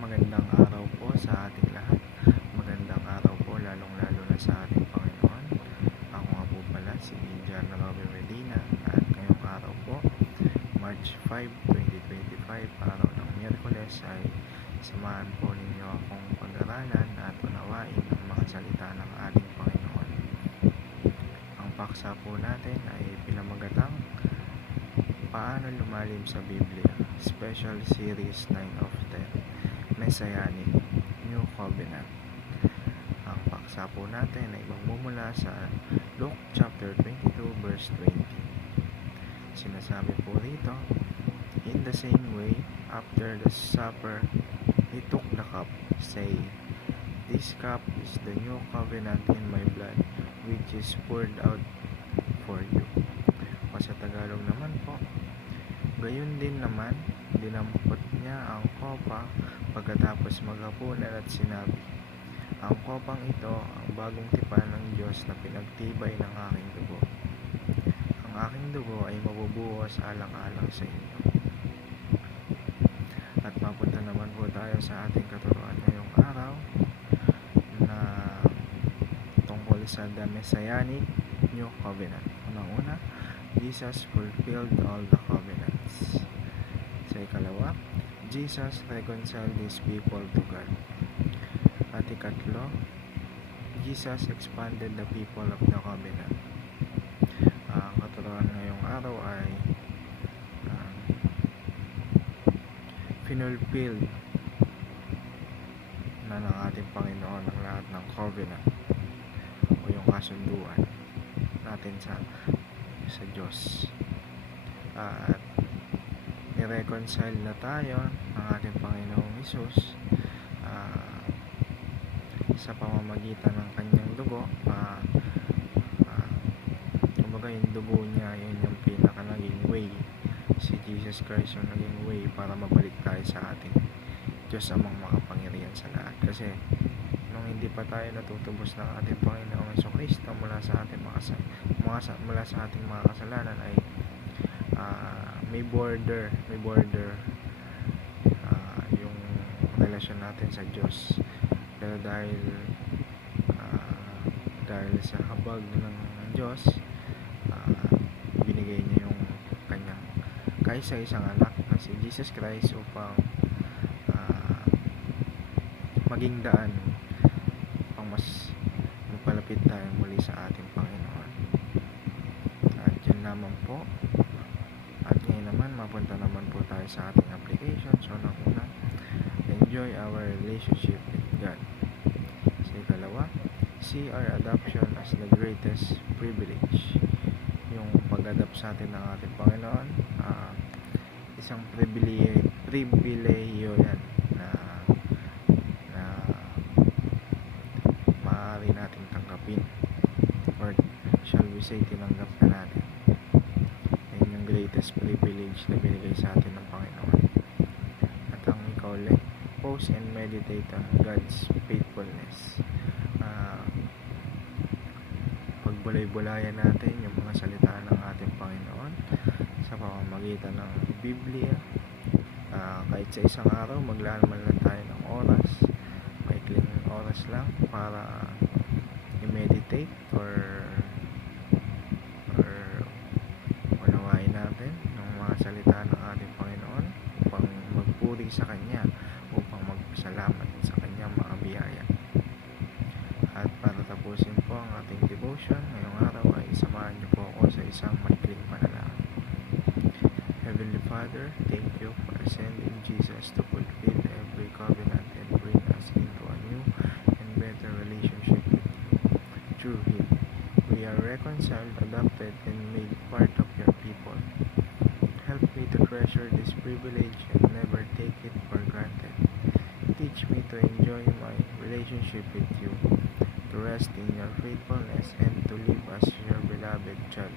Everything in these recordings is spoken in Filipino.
Magandang araw po sa ating lahat. Magandang araw po lalong-lalo na sa ating Panginoon. Ako nga po pala si John Robert Medina at ngayong araw po, March 5, 2025, araw ng Miyerkules ay samahan po ninyo akong pag-aralan at unawain ang mga salita ng ating Panginoon. Ang paksa po natin ay pinamagatang Paano Lumalim sa Biblia, Special Series 9 of 10. Messianic, New Covenant. Ang paksa po natin ay magmumula sa Luke chapter 22 verse 20. Sinasabi po rito, In the same way, after the supper, he took the cup, saying, This cup is the new covenant in my blood, which is poured out for you. O sa Tagalog naman po, gayon din naman, dinampot niya ang kopa pagkatapos maghapunan at sinabi, Ang kopang ito ang bagong tipan ng Diyos na pinagtibay ng aking dugo. Ang aking dugo ay mabubuhos alang-alang sa inyo. At mapunta naman po tayo sa ating katuruan ngayong araw na tungkol sa the Messianic New Covenant. Unang-una, Jesus fulfilled all the covenants. Sa ikalawa, Jesus reconciled His people to God. At ikatlo, Jesus expanded the people of the covenant. Ang katuruan ngayong araw ay finulfilled na ng ating Panginoon ang lahat ng covenant o yung kasunduan natin sa Diyos. At i-reconcile na tayo ng ating Panginoong Hesus sa pamamagitan ng kanyang dugo. Kumbaga yung dugo niya, yun yung pinaka naging way. Si Jesus Christ yung naging way para mabalik tayo sa ating Diyos amang makapangyarihan sa lahat. Kasi nung hindi pa tayo natutubos ng ating Panginoong Jesucristo mula sa ating mga kasalanan ay may border yung relasyon natin sa Diyos. Pero dahil sa habag ng Diyos, binigay niya yung kanyang kaisa-isang anak na si Jesus Christ upang maging daan upang mas magpalapit tayo muli sa ating Panginoon. At yan lamang po. At ngayon naman, mapunta naman po tayo sa ating application. So, una, enjoy our relationship with God. Sa ikalawa, see our adoption as the greatest privilege. Yung pag-adapt sa atin ng ating Panginoon, isang pribilehiyo yan na maaari nating tanggapin, or shall we say, tinanggap na natin. Yan yung greatest privilege na binigay sa atin ng Panginoon. At ang ikauli, pause and meditate on God's faithfulness. Pagbulay-bulayan natin yung mga salita ng ating Panginoon sa pamamagitan ng Biblia. Kahit sa isang araw, maglaan man lang tayo ng oras, maikling oras lang para i-meditate or unawain natin ng mga salita ng ating Panginoon upang magpuri sa Kanya, upang magpasalamat sa Kanyang mga biyaya. At para tapusin po ang ating devotion ngayong araw ay samahan niyo po ako sa isang maikling panalangin. Heavenly Father, thank you for sending Jesus to fulfill every covenant and bring us into a new and better relationship with you. Through Him, we are reconciled, adopted, and made part of your people. Help me to treasure this privilege and never take it for granted. Teach me to enjoy my relationship with you, to rest in your faithfulness, and to live as your beloved child.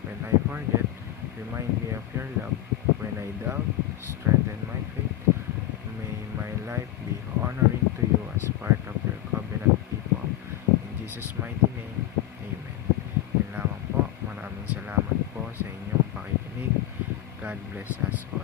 When I forget, remind me of your love. When I doubt, strengthen my faith. May my life be honoring to you as part of your covenant people. In Jesus' mighty name, Amen. Yan lamang po. Maraming salamat po sa inyong pakikinig. God bless us all.